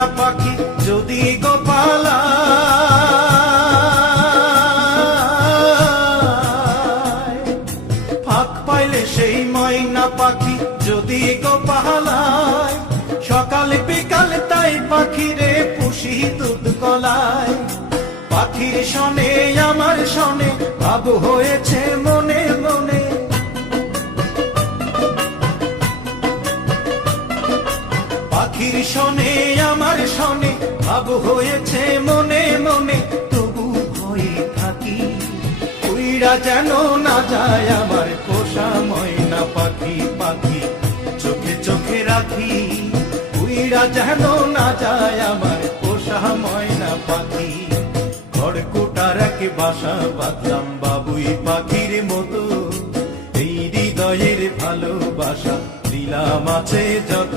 পাখি যদি গোপালা ফাঁক পাইলে সেই ময়না পাখি যদি গোপালায় সকালে বিকালে তাই পাখিরে পুষি দুধ কলায় পাখির শনে আমার শনে ভাব হয়েছে মনে মনে পাখির শনে আমার শনে ভাব হয়েছে মনে মনে তবু ভয়ে থাকি উইরা যেন না যায় আমার পোষা ময়না পাখি পাখি চোখে চোখে রাখি উইরা যেন না যায় আমার পোষা ময়না পাখি খড়কুটার এক বাসা বাঁধলাম বাবুই পাখির মতো এই হৃদয়ের ভালোবাসা দিলাম আছে যত